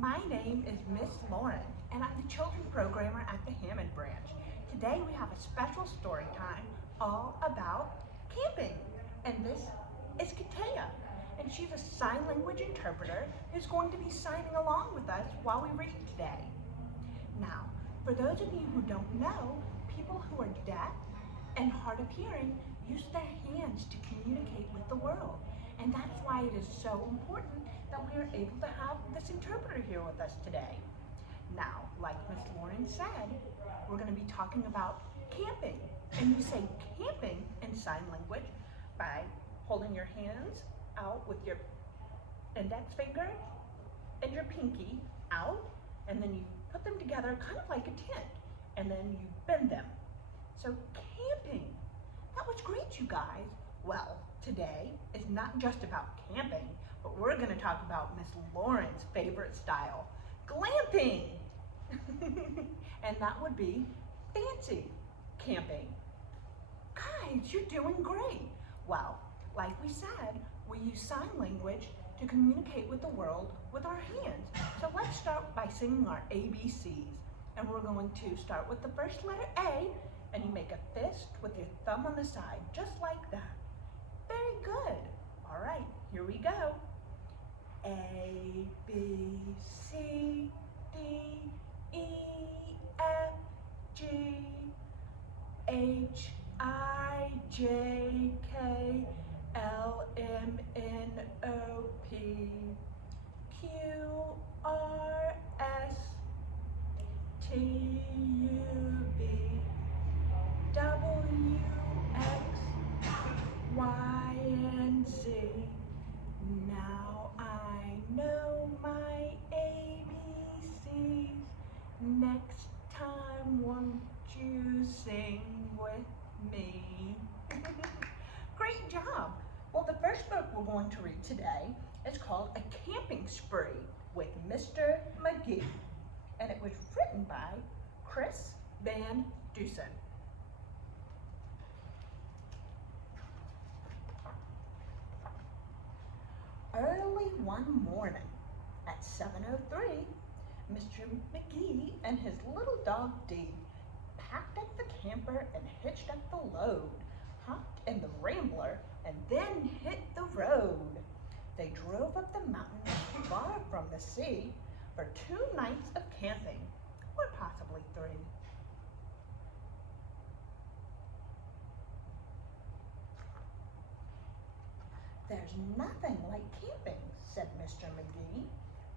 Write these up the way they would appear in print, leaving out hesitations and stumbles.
My name is Miss Lauren, and I'm the children programmer at the Hammond branch. Today we have a special story time all about camping, and this is Katea, and she's a sign language interpreter who's going to be signing along with us while we read today. Now, for those of you who don't know, people who are deaf and hard of hearing use their hands to communicate with the world. And that's why it is so important that we are able to have this interpreter here with us today. Now, like Miss Lauren said, we're going to be talking about camping. And you say camping in sign language by holding your hands out with your index finger and your pinky out, and then you put them together kind of like a tent, and then you bend them. So camping, that was great, you guys. Well, today is not just about camping, but we're going to talk about Miss Lauren's favorite style, glamping. And that would be fancy camping. Guys, you're doing great. Well, like we said, we use sign language to communicate with the world with our hands. So let's start by singing our ABCs. And we're going to start with the first letter A, and you make a fist with your thumb on the side, just like that. Very good. All right, here we go. A, B, C, D, E, F, G, H, I, J, K, L, M, N, O, P, Q, R, S, T, U, V, W, X, Y, and Z. Now I know my ABCs. Next time, won't you sing with me? Great job. Well, the first book we're going to read today is called A Camping Spree with Mr. McGee, and it was written by Chris Van Dusen. Early one morning at 7:03, Mr. McGee and his little dog Dee packed up the camper and hitched up the load, hopped in the Rambler, and then hit the road. They drove up the mountain far from the sea for 2 nights of camping, or possibly 3. There's nothing like camping, said Mr. McGee.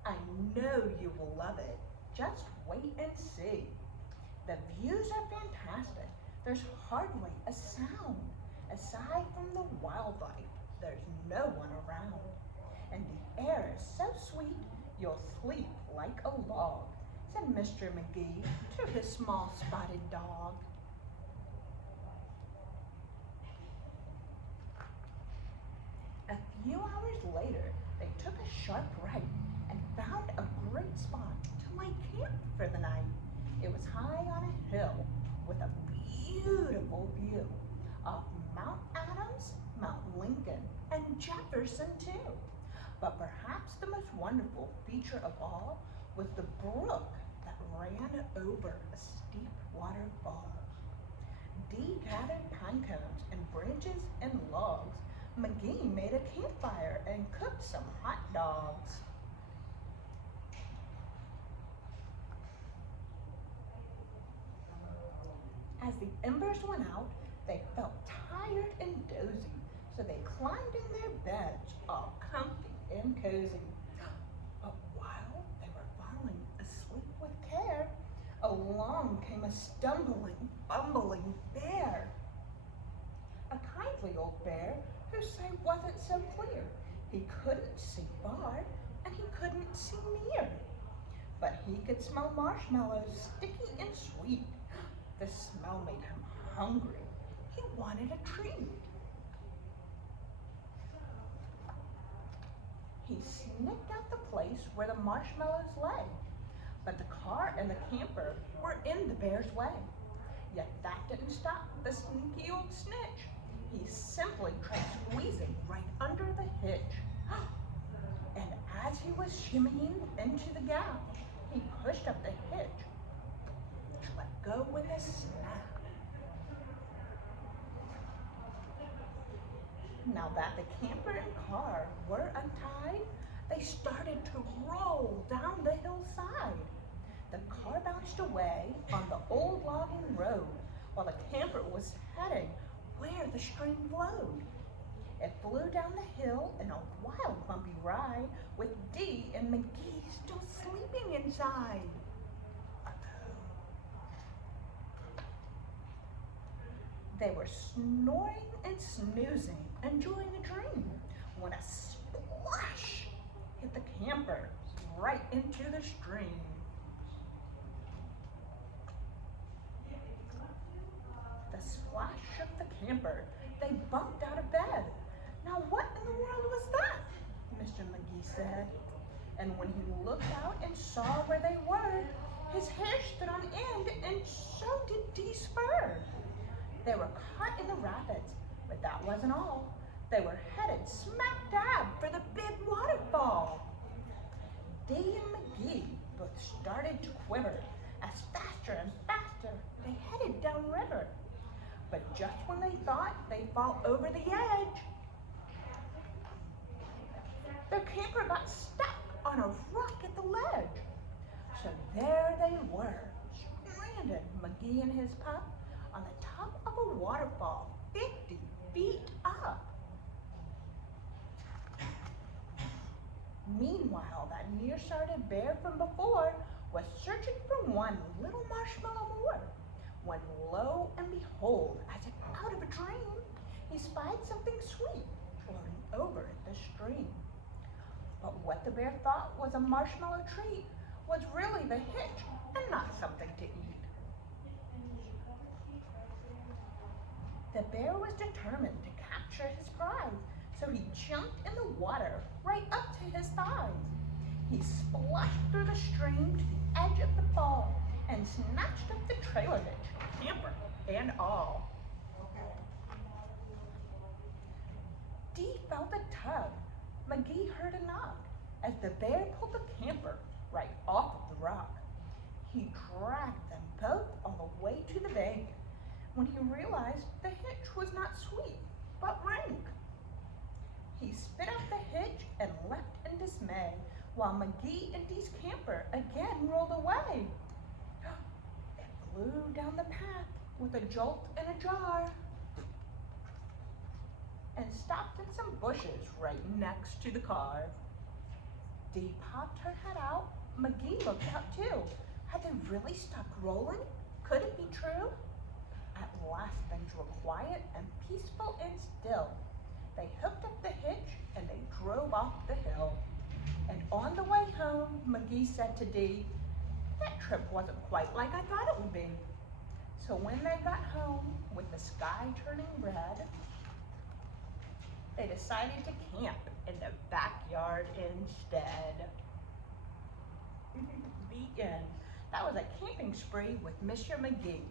I know you will love it. Just wait and see. The views are fantastic. There's hardly a sound. Aside from the wildlife, there's no one around. And the air is so sweet, you'll sleep like a log, said Mr. McGee to his small spotted dog. A few hours later, they took a sharp right and found a great spot to lay camp for the night. It was high on a hill with a beautiful view of Mount Adams, Mount Lincoln, and Jefferson too. But perhaps the most wonderful feature of all was the brook that ran over a steep waterfall. Dee gathered pine cones and branches and logs. McGee made a campfire and cooked some hot dogs. As the embers went out, they felt tired and dozy, so they climbed in their beds, all comfy and cozy. But while they were falling asleep with care, along came a stumbling, bumbling bear. A kindly old bear whose sight wasn't so clear. He couldn't see far, and he couldn't see near. But he could smell marshmallows, sticky and sweet. The smell made him hungry. He wanted a treat. He sniffed out the place where the marshmallows lay, but the car and the camper were in the bear's way. Yet that didn't stop the sneaky old snitch. He simply tried squeezing right under the hitch. And as he was shimmying into the gap, he pushed up the hitch, which let go with a snap. Now that the camper and car were untied, they started to roll down the hillside. The car bounced away on the old logging road, while the camper was heading where the stream flowed. It flew down the hill in a wild, bumpy ride, with Dee and McGee still sleeping inside. They were snoring and snoozing, enjoying a dream, when a splash hit the camper right into the stream. The splash shook the camper. They bumped out of bed. Now what in the world was that? Mr. McGee said. And when he looked out and saw where they were, his hair stood on end, and so did Dee's fur. They were caught in the rapids, but that wasn't all. They were headed smack dab for the big waterfall. Dee and McGee both started to quiver as faster and faster they headed downriver. But just when they thought they'd fall over the edge, their camper got stuck on a rock at the ledge. So there they were, stranded, McGee and his pup, on the top of a waterfall 50 feet up. Meanwhile, that nearsighted bear from before was searching for one little marshmallow more, when lo and behold, as if out of a dream, he spied something sweet floating over the stream. But what the bear thought was a marshmallow treat was really the hitch and not something to eat. The bear was determined to capture his prize, so he jumped in the water right up to his thighs. He splashed through the stream to the edge of the fall and snatched up the trailer hitch, camper and all. Dee felt a tug. McGee heard a knock as the bear pulled the camper right off of the rock. He dragged them both all the way to the bank when he realized the hitch was not sweet, but rank. He spit out the hitch and leapt in dismay, while McGee and Dee's camper again rolled away. It flew down the path with a jolt and a jar, and stopped in some bushes right next to the car. Dee popped her head out. McGee looked out too. Had they really stopped rolling? Could it be true? At last things were quiet and peaceful and still. They hooked up the hitch and they drove off the hill. And on the way home, McGee said to Dee, "That trip wasn't quite like I thought it would be." So when they got home, with the sky turning red, they decided to camp in the backyard instead. The end. That was a camping spree with Mr. McGee.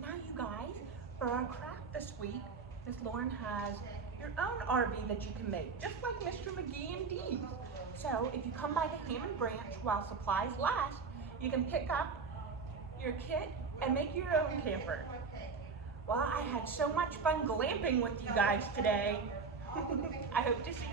Now you guys, for our craft this week, Miss Lauren has your own RV that you can make, just like Mr. McGee and Dee's. So if you come by the Hammond branch while supplies last, you can pick up your kit and make your own camper. Well, I had so much fun glamping with you guys today. I hope to see